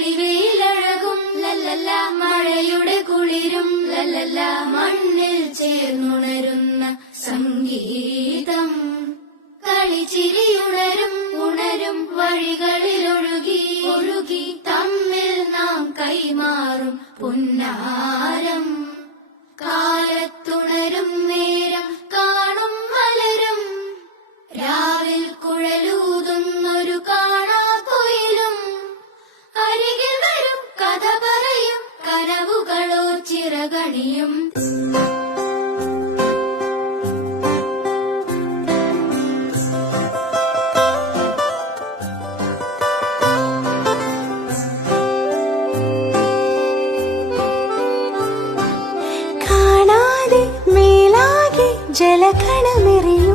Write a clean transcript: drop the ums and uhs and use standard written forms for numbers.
തെളിവെയിലഴകും ലല്ലല്ല, മഴയുടെ കുളിരും ലല്ലല്ല, മണ്ണിൽ ചേർന്നുണരുന്ന സംഗീതം. കളിച്ചിരിയുണരും ഉണരും വഴികളിൽ ഒഴുകി ഒഴുകി തമ്മിൽ നാം കൈമാറും പുന്നാരം. കാലത്തുണരും നേരം കാണും മലരും, രാവിൽ കുഴലൂതുന്നൊരു കാണാക്കുയിലും. അരികിൽ വരും കഥ പറയും കനവുകളോ ചിറകണിയും. ജലകണമെറിയും